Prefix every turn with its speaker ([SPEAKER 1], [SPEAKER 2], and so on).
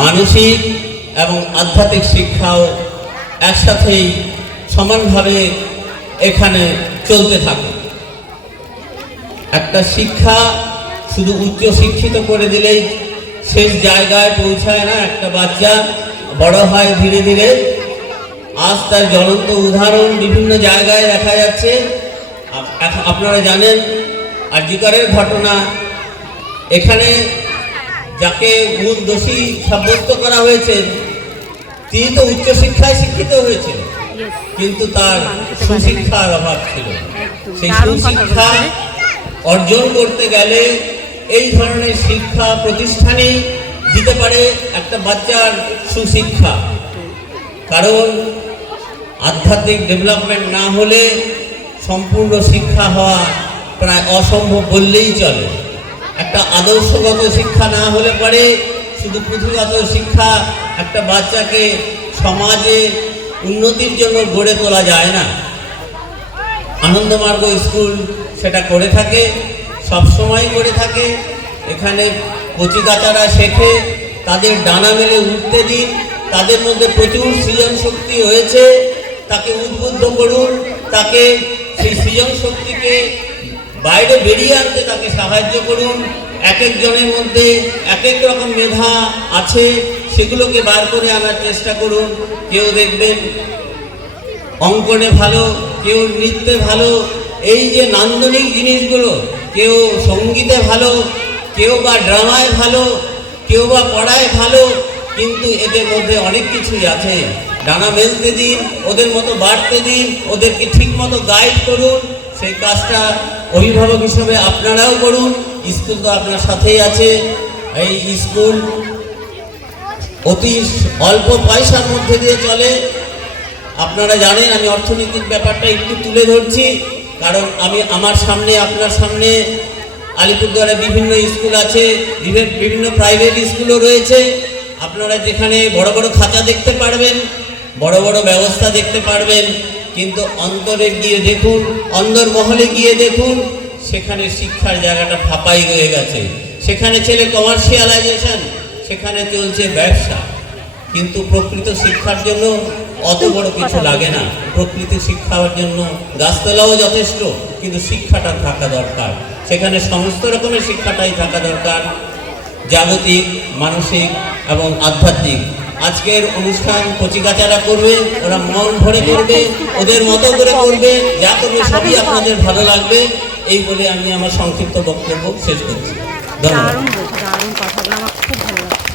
[SPEAKER 1] মানসিক এবং আধ্যাত্মিক শিক্ষাও একসাথেই সমানভাবে এখানে চলতে থাকে। একটা শিক্ষা শুধু উচ্চ শিক্ষিত করে দিলেই শেষ জায়গায় পৌঁছায় না, একটা বাচ্চা বড় হয় ধীরে ধীরে। আজ তার জ্বলন্ত উদাহরণ বিভিন্ন জায়গায় দেখা যাচ্ছে। আপনারা জানেন আর্যিকরের ঘটনা। এখানে যাকে মূল দোষী সাব্যস্ত করা হয়েছে তিনি তো উচ্চশিক্ষায় শিক্ষিত
[SPEAKER 2] Yes.
[SPEAKER 1] কিন্তু তার। সুশিক্ষার অভাব ছিল। সেই সুশিক্ষা অর্জন করতে গেলে এই ধরনের শিক্ষা প্রতিষ্ঠানেই দিতে পারে একটা বাচ্চার সুশিক্ষা। কারণ আধ্যাত্মিক ডেভেলপমেন্ট না হলে সম্পূর্ণ শিক্ষা হওয়া প্রায় অসম্ভব বললেই চলে। আদর্শগত শিক্ষা না হলে পরে শুধু পুঁথিগত শিক্ষা একটা বাচ্চাকে সমাজে উন্নতির জন্য গড়ে তোলা যায় না। আনন্দমার্গ স্কুল সেটা করে থাকে সব সময় করে থাকে। এখানে কচিকাচারা শেখে, তাদের ডানা মেলে উঠতে দিন, তাদের মধ্যে প্রচুর সৃজন শক্তি হয়েছে তাকে উদ্বুদ্ধ করুন, তাকে সেই সৃজন শক্তিকে বাইরে বেরিয়ে আনতে তাকে সাহায্য করুন। এক একজনের মধ্যে এক এক রকম মেধা আছে, সেগুলোকে বার করে আনার চেষ্টা করুন। কেউ দেখবেন অঙ্কনে ভালো, কেউ নৃত্যে ভালো, এই যে নান্দনিক জিনিসগুলো, কেউ সঙ্গীতে ভালো, কেউ বা ড্রামায় ভালো, কেউ বা পড়ায় ভালো, কিন্তু এদের মধ্যে অনেক কিছুই আছে। ডানা মেলতে দিন, ওদের মতো বাড়তে দিন, ওদেরকে ঠিক মতো গাইড করুন, সেই কাজটা অভিভাবক হিসেবে আপনারাও করুন। স্কুল তো আপনার সাথেই আছে। এই স্কুল অতি অল্প পয়সার মধ্যে দিয়ে চলে। আপনারা জানেন, আমি অর্থনৈতিক ব্যাপারটা একটু তুলে ধরছি, কারণ আমি আমার সামনে, আপনার সামনে আলিপুরদুয়ারে বিভিন্ন স্কুল আছে, বিভি- বিভিন্ন প্রাইভেট স্কুলও রয়েছে। আপনারা যেখানে বড় বড় খাঁচা দেখতে পারবেন, বড় বড় ব্যবস্থা দেখতে পারবেন, কিন্তু অন্তরে গিয়ে দেখুন অন্দর মহলে গিয়ে দেখুন সেখানে শিক্ষার জায়গাটা ফাঁপাই রয়ে গেছে। সেখানে ছেলে কমার্শিয়ালাইজেশন সেখানে চলছে ব্যবসা। কিন্তু প্রকৃত শিক্ষার জন্য অত বড় কিছু লাগে না। প্রকৃত শিক্ষার জন্য গাছতলাও যথেষ্ট, কিন্তু শিক্ষাটা থাকা দরকার। সেখানে সমস্ত রকমের শিক্ষাটাই থাকা দরকার। জাগতিক, মানসিক এবং আধ্যাত্মিক। আজকের অনুষ্ঠান কচিকাচারা করবে, ওরা মন ভরে করবে, ওদের মতো করে করবে, যা করবে সবই আপনাদের ভালো লাগবে। এই বলে আমি আমার সংক্ষিপ্ত বক্তব্য শেষ করছি।
[SPEAKER 2] দারুণ দারুণ কথাগুলো, আমার খুব ভালো লাগছে।